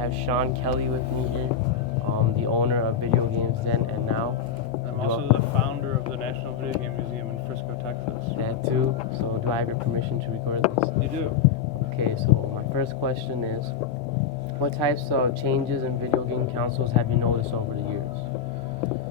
have Shaun Kelly with me here, the owner of Video Games Then and Now. I'm also the founder of the National Video Game Museum in Frisco, Texas. That too. So do I have your permission to record this? You do. Okay, so my first question is, what types of changes in video game consoles have you noticed over the years?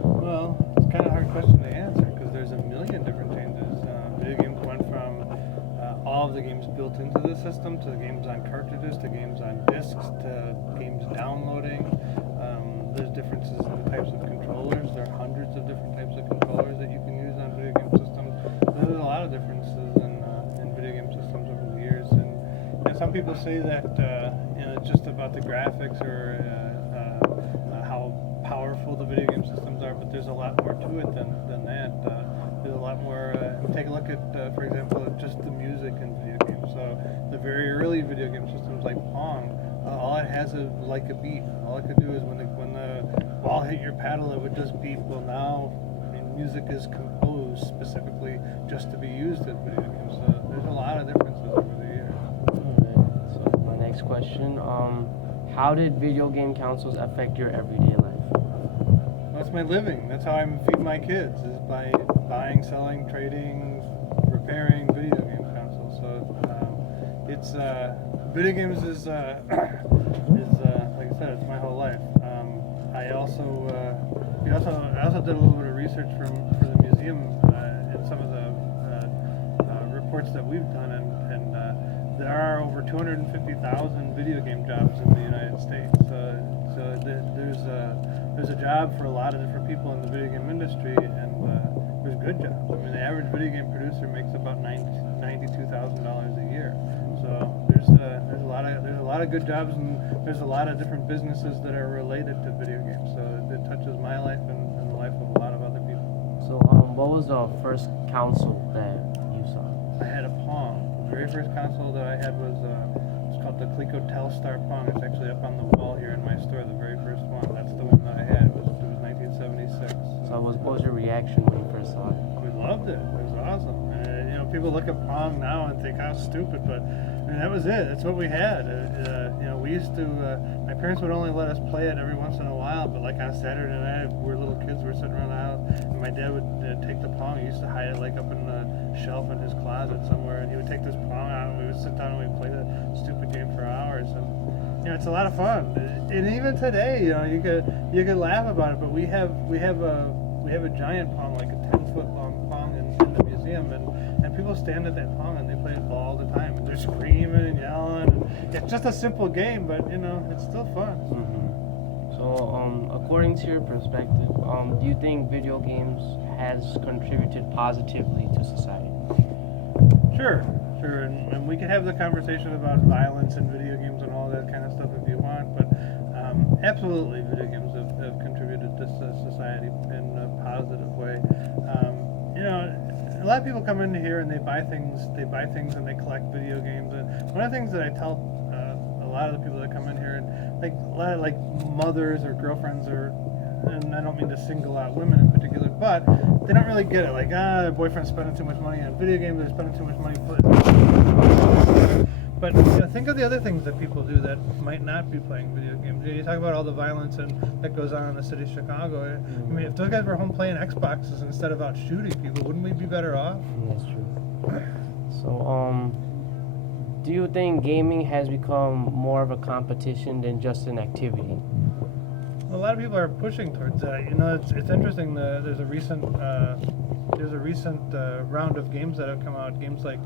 Well, it's kind of a hard question to answer because there's a million different changes. Video games went from all of the games built into the system to the games on cartridges to games on discs to games downloading. There's differences in the types of controllers. There are hundreds of different types of controllers that you can use on video game systems. There's a lot of differences in video game systems over the years. And some people say that it's just about the graphics or how powerful the video game systems are, but there's a lot more to it than that. There's a lot more. Take a look at, for example, just the music in video games. So the very early video game systems like Pong, all it has is like a beat. All it could do is when the ball hit your paddle, it would just beep. Well, now music is composed specifically just to be used in video games. So there's a lot of differences over the years. Alright, so my next question, how did video game consoles affect your everyday life? That's my living. That's how I feed my kids, is by buying, selling, trading, repairing video game consoles. So it's video games is like I said, it's my whole life. I also did a little bit of research for the museum in some of the reports that we've done, and there are over 250,000 video game jobs in the United States. So there's a job for a lot of different people in the video game industry, and there's good jobs. I mean, the average video game producer makes about $92,000 a year. So there's a lot of good jobs, and there's a lot of different businesses that are related to video games. So it touches my life and the life of a lot of other people. So what was the first console that you saw? I had a Pong. The very first console that I had was it's called the Coleco Telstar Pong. It's actually up on the wall here in my store. The very first one. That's the one that I had. It was 1976. So what was your reaction when you first saw it? We loved it. It was awesome. People look at Pong now and think how stupid, but that was it. That's what we had. We used to. My parents would only let us play it every once in a while, but like on Saturday night, we were little kids. We were sitting around the house, and my dad would take the Pong. He used to hide it like up in the shelf in his closet somewhere, and he would take this Pong out, and we would sit down and we'd play that stupid game for hours. And it's a lot of fun. And even today, you could laugh about it, but we have a giant Pong, like a 10-foot long Pong in the museum, and people stand at that Pong and they play it all the time, and they're screaming and yelling. And it's just a simple game, but it's still fun. Mm-hmm. So, according to your perspective, do you think video games has contributed positively to society? Sure, and we could have the conversation about violence in video games and all that kind of stuff if you want, but absolutely, video games have contributed to society in a positive way. A lot of people come into here and they buy things and they collect video games. And one of the things that I tell a lot of the people that come in here, and like a lot of like mothers or girlfriends, and I don't mean to single out women in particular, but they don't really get it. Like, their boyfriend's spending too much money on video games, they're spending too much money for. But think of the other things that people do that might not be playing video games. You talk about all the violence that goes on in the city of Chicago. I mean, if those guys were home playing Xboxes instead of out shooting people, wouldn't we be better off? That's true. So, do you think gaming has become more of a competition than just an activity? A lot of people are pushing towards that. It's interesting. There's a recent round of games that have come out. Games like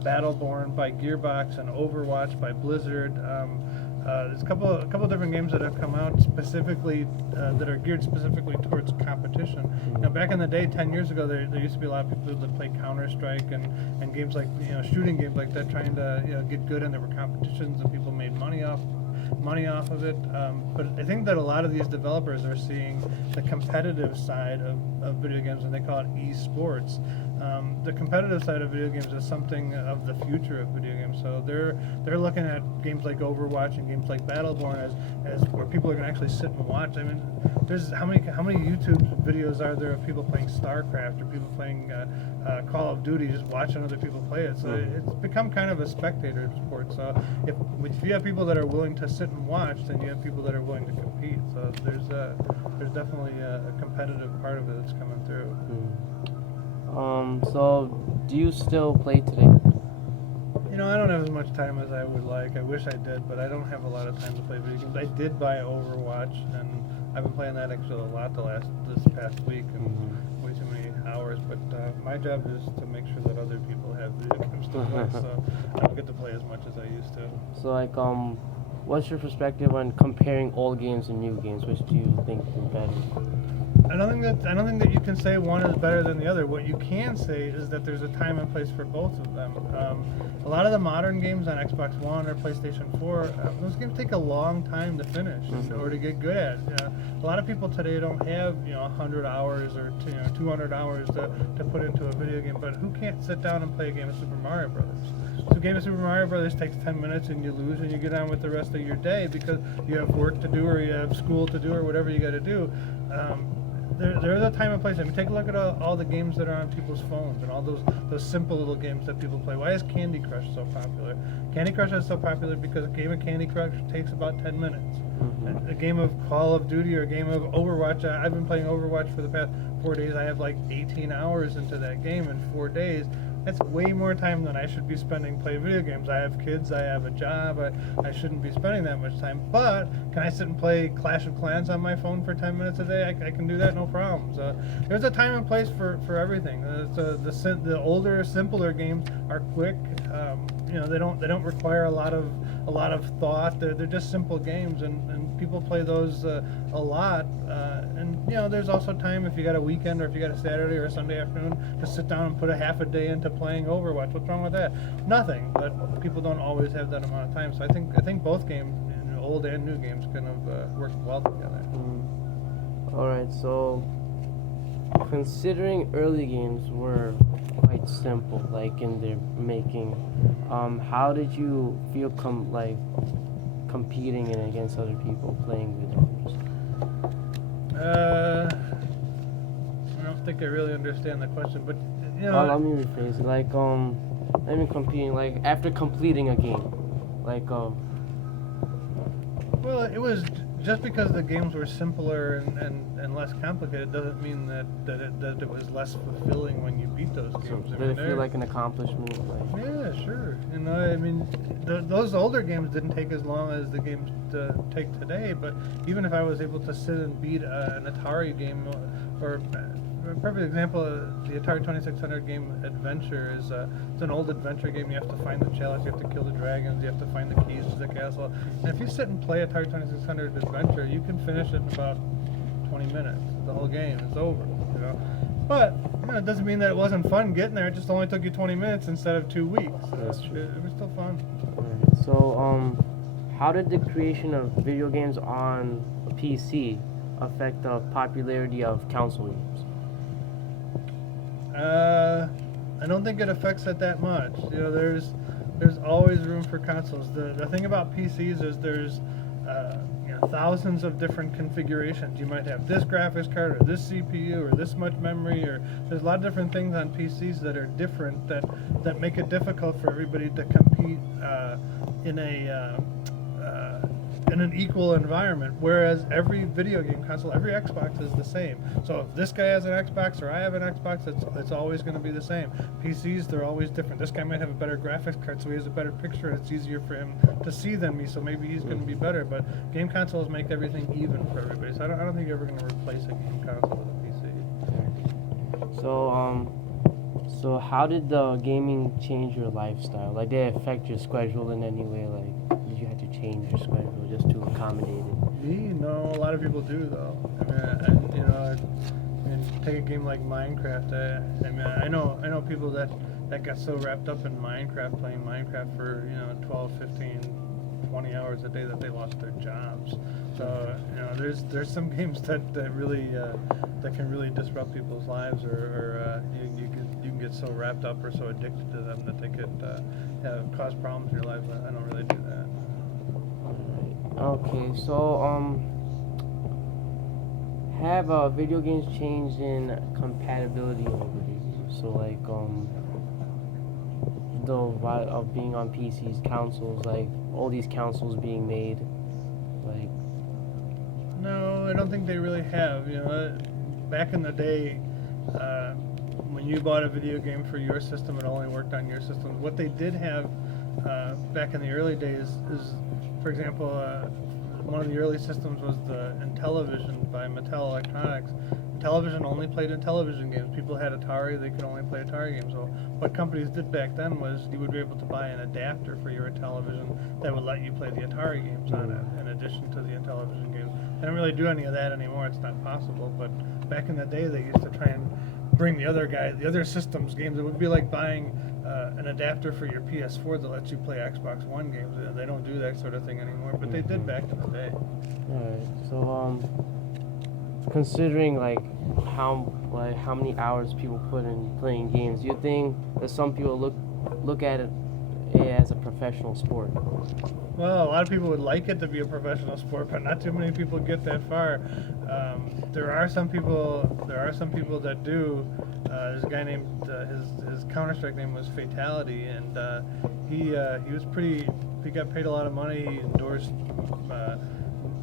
Battleborn by Gearbox and Overwatch by Blizzard. There's a couple different games that have come out specifically that are geared specifically towards competition. Back in the day, 10 years ago, there used to be a lot of people that played Counter-Strike and games like shooting games like that, trying to get good, and there were competitions and people made money off of it. But I think that a lot of these developers are seeing the competitive side of video games, and they call it esports. The competitive side of video games is something of the future of video games. So they're looking at games like Overwatch and games like Battleborn as where people are going to actually sit and watch. I mean, there's how many YouTube videos are there of people playing StarCraft or people playing Call of Duty, just watching other people play it. So it's become kind of a spectator sport. So if you have people that are willing to sit and watch, then you have people that are willing to compete. So there's definitely a competitive part of it that's coming through. So do you still play today? You know, I don't have as much time as I would like. I wish I did, but I don't have a lot of time to play video games. I did buy Overwatch, and I've been playing that actually a lot this past week, and way too many hours. But my job is to make sure that other people have video games to play, so I don't get to play as much as I used to. So like what's your perspective on comparing old games and new games? Which do you think is better? I don't think that you can say one is better than the other. What you can say is that there's a time and place for both of them. A lot of the modern games on Xbox One or PlayStation 4, those games take a long time to finish or to get good at. A lot of people today don't have 100 hours or 200 hours to put into a video game. But who can't sit down and play a game of Super Mario Brothers? So a game of Super Mario Brothers takes 10 minutes and you lose and you get on with the rest of your day because you have work to do or you have school to do or whatever you got to do. There is a time and place. I mean, take a look at all the games that are on people's phones and all those simple little games that people play. Why is Candy Crush so popular? Candy Crush is so popular because a game of Candy Crush takes about 10 minutes. A game of Call of Duty or a game of Overwatch, I've been playing Overwatch for the past 4 days. I have like 18 hours into that game in 4 days. That's way more time than I should be spending playing video games. I have kids, I have a job, I shouldn't be spending that much time. But can I sit and play Clash of Clans on my phone for 10 minutes a day? I can do that, no problems. There's a time and place for everything. The older, simpler games are quick. They don't require a lot of thought. They're just simple games, and people play those a lot. There's also time if you got a weekend or if you got a Saturday or a Sunday afternoon to sit down and put a half a day into playing Overwatch. What's wrong with that? Nothing. But people don't always have that amount of time. So I think both games, old and new games, kind of work well together. All right. So considering early games were quite simple, like in their making, how did you feel competing against other people playing video games? I don't think I really understand the question, but let me rephrase it. Competing, after completing a game, Well, it was just because the games were simpler and less complicated doesn't mean that it was less fulfilling when you beat those games. Did it feel like an accomplishment? Yeah, sure. Those older games didn't take as long as the games take today. But even if I was able to sit and beat an Atari game, or a perfect example, the Atari 2600 game Adventure it's an old adventure game. You have to find the chalice, you have to kill the dragons, you have to find the keys to the castle. And if you sit and play Atari 2600 Adventure, you can finish it in about 20 minutes. The whole game is over. But it doesn't mean that it wasn't fun getting there. It just only took you 20 minutes instead of 2 weeks. That's true. It was still fun. Right. So, how did the creation of video games on PC affect the popularity of console games? I don't think it affects it that much. There's always room for consoles. The thing about PCs is there's thousands of different configurations. You might have this graphics card or this CPU or this much memory, or there's a lot of different things on PCs that are different that make it difficult for everybody to compete in an equal environment, whereas every video game console, every Xbox is the same. So if this guy has an Xbox or I have an Xbox, it's always going to be the same. PCs, they're always different. This guy might have a better graphics card, so he has a better picture, and it's easier for him to see than me, so maybe he's going to be better. But game consoles make everything even for everybody, so I don't think you're ever going to replace a game console with a PC. So how did the gaming change your lifestyle? Did it affect your schedule in any way? Did you have to change your schedule just to accommodate it? Me? No, a lot of people do though. Take a game like Minecraft. I know people that got so wrapped up in Minecraft, playing Minecraft for 12, 15, 20 hours a day that they lost their jobs. So there's some games that really that can really disrupt people's lives, or you can get so wrapped up or so addicted to them that they could cause problems in your life. I don't really do that. Okay, so have video games changed in compatibility over the years? So of being on PCs, consoles, all these consoles being made, Like, No, I don't think they really have. Back in the day, when you bought a video game for your system, it only worked on your system. What they did have back in the early days is, for example, one of the early systems was the Intellivision by Mattel Electronics. Television only played Intellivision games. People had Atari, they could only play Atari games. So what companies did back then was you would be able to buy an adapter for your Intellivision that would let you play the Atari games on it, in addition to the Intellivision games. They don't really do any of that anymore. It's not possible. But back in the day, they used to try and bring the other systems games. It would be like buying an adapter for your PS4 that lets you play Xbox One games. They don't do that sort of thing anymore, but they did back in the day. alright, so considering how many hours people put in playing games, do you think that some people look at it as a professional sport? Well, a lot of people would like it to be a professional sport, but not too many people get that far. There are some people that do. There's a guy named his Counter-Strike name was Fatality, and he got paid a lot of money. He endorsed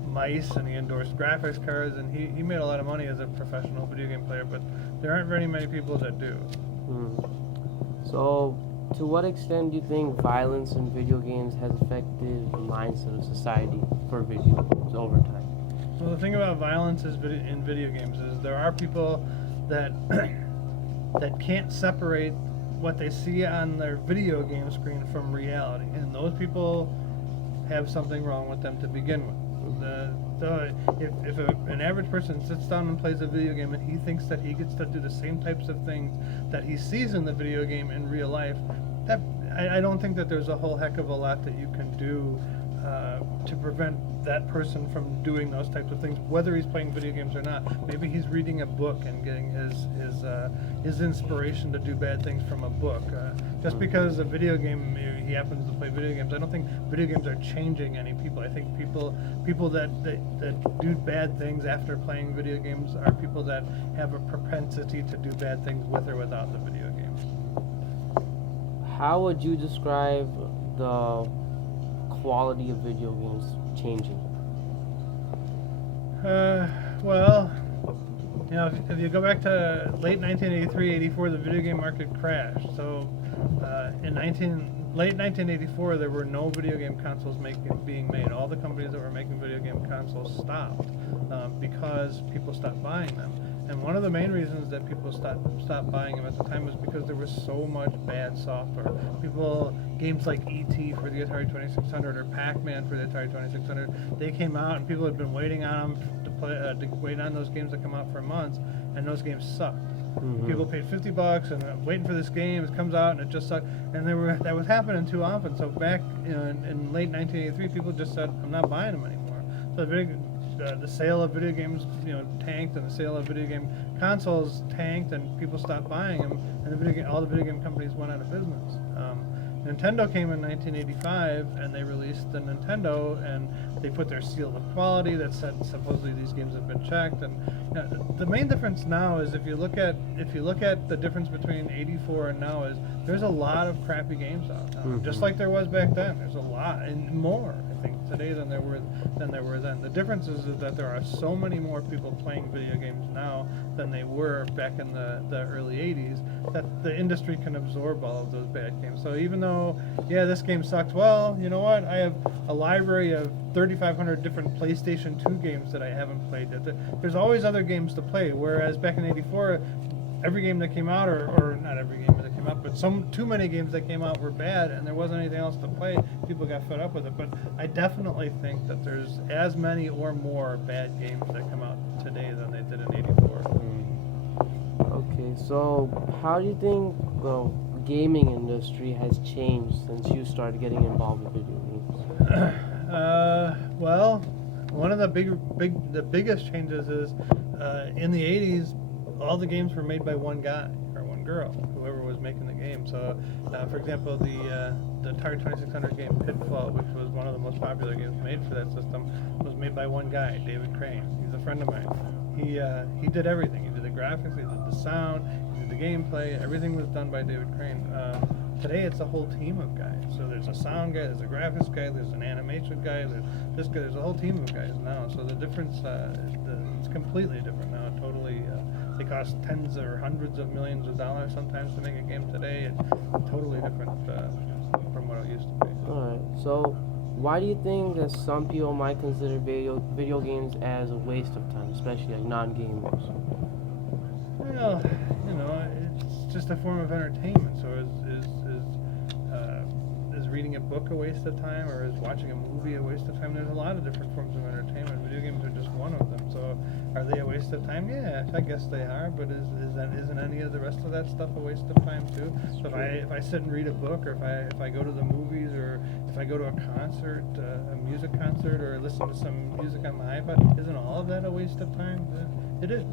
mice and he endorsed graphics cards, and he made a lot of money as a professional video game player. But there aren't very many people that do. So, to what extent do you think violence in video games has affected the mindset of society for video games over time? Well, the thing about violence in video games is there are people that that can't separate what they see on their video game screen from reality, and those people have something wrong with them to begin with. If an average person sits down and plays a video game and he thinks that he gets to do the same types of things that he sees in the video game in real life, I don't think that there's a whole heck of a lot that you can do to prevent that person from doing those types of things, whether he's playing video games or not. Maybe he's reading a book and getting his inspiration to do bad things from a book. Just because a video game, he happens to play video games, I don't think video games are changing any people. I think people that do bad things after playing video games are people that have a propensity to do bad things with or without the video games. How would you describe the quality of video games changing? Well, if you go back to late 1983, 84, the video game market crashed. So in late 1984, there were no video game consoles being made. All the companies that were making video game consoles stopped because people stopped buying them. And one of the main reasons that people stopped buying them at the time was because there was so much bad software. Games like E.T. for the Atari 2600 or Pac-Man for the Atari 2600, they came out and people had been waiting on them to wait on those games to come out for months, and those games sucked. People paid $50 and waiting for this game. It comes out and it just sucked. And that was happening too often. So back in late 1983, people just said, "I'm not buying them anymore." So the sale of video games, tanked, and the sale of video game consoles tanked, and people stopped buying them, and all the video game companies went out of business. Nintendo came in 1985, and they released the Nintendo, and they put their seal of quality that said supposedly these games have been checked. And the main difference now is if you look at the difference between '84 and now is there's a lot of crappy games out now, just like there was back then. There's a lot and more, I think, today than there were then. The difference is that there are so many more people playing video games now than they were back in the early '80s, that the industry can absorb all of those bad games. So even though, this game sucks, well, you know what? I have a library of 3,500 different PlayStation 2 games that I haven't played. There's always other games to play, whereas back in '84, every game that came out, or not every game that came out, but too many games that came out were bad, and there wasn't anything else to play. People got fed up with it. But I definitely think that there's as many or more bad games that come out today than they did in '84. Okay, so how do you think the gaming industry has changed since you started getting involved with video games? Well, one of the biggest changes is in the '80s, all the games were made by one guy or one girl, whoever was making the game. So, for example, the Atari 2600 game Pitfall, which was one of the most popular games made for that system, was made by one guy, David Crane. He's a friend of mine. He did everything. He did the graphics, he did the sound, he did the gameplay. Everything was done by David Crane. Today it's a whole team of guys. So there's a sound guy, there's a graphics guy, there's an animation guy, there's this guy, there's a whole team of guys now. So the difference, it's completely different now. Totally, they cost tens or hundreds of millions of dollars sometimes to make a game today. It's totally different from what it used to be. Alright, so why do you think that some people might consider video games as a waste of time, especially like non-gamers? Well, it's just a form of entertainment. So is reading a book a waste of time, or is watching a movie a waste of time? There's a lot of different forms of entertainment. Video games are just one of them. So are they a waste of time? Yeah, I guess they are. But isn't any of the rest of that stuff a waste of time too? So if I sit and read a book, or if I go to the movies, or if I go to a concert, a music concert, or listen to some music on my iPod, isn't all of that a waste of time? It is.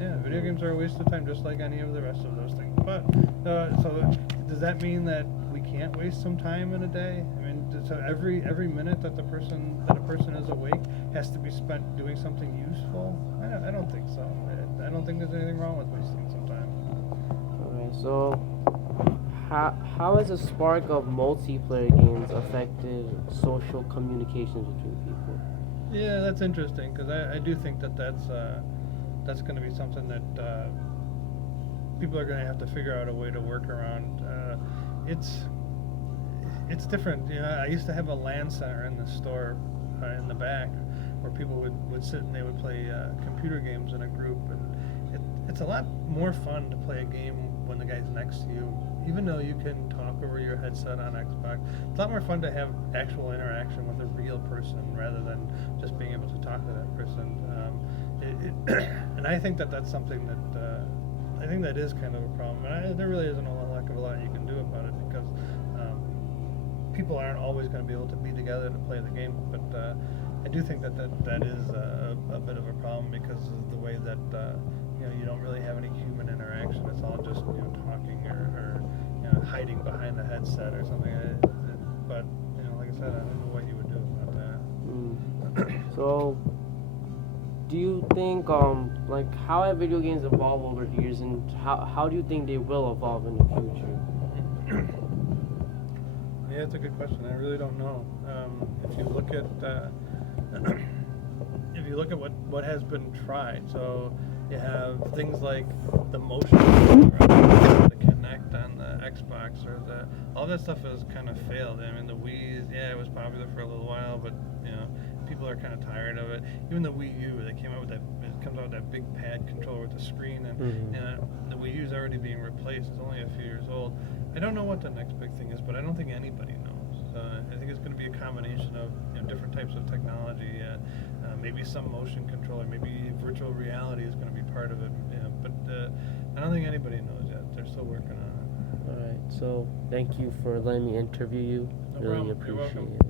Yeah, video games are a waste of time, just like any of the rest of those things. But so does that mean that we can't waste some time in a day? I mean, so every minute that a person is awake has to be spent doing something useful? I don't think so. I don't think there's anything wrong with wasting some time. Alright, so how has the spark of multiplayer games affected social communications between people? Yeah, that's interesting, because I do think that's going to be something that people are going to have to figure out a way to work around. It's different. I used to have a LAN center in the store in the back where people would sit and they would play computer games in a group, and it's a lot more fun to play a game when the guy's next to you, even though you can talk over your headset on Xbox. It's a lot more fun to have actual interaction with a real person rather than just being able to talk to that person. And I think that's something that I think that is kind of a problem. And there really isn't a heck of a lot you can do about it, because people aren't always going to be able to be together to play the game. But I do think that is a bit of a problem, because of the way that you don't really have any human interaction. It's all just talking or hiding behind the headset or something. But like I said, I don't know what you would do about that. So, do you think like how have video games evolved over the years, and how do you think they will evolve in the future? Yeah, it's a good question. I really don't know. If you look at what has been tried, so you have things like the motion controller, the Kinect on the Xbox, or all that stuff has kind of failed. I mean, the Wii, it was popular for a little while, but people are kind of tired of it. Even the Wii U, they came out with that. It comes out with that big pad controller with the screen, and the Wii U is already being replaced. It's only a few years old. I don't know what the next big thing is, but I don't think anybody knows. I think it's going to be a combination of different types of technology. Maybe some motion controller, maybe virtual reality is going to be part of it. But I don't think anybody knows yet. They're still working on it. Alright, so thank you for letting me interview you. No Really problem. You're appreciate welcome. it.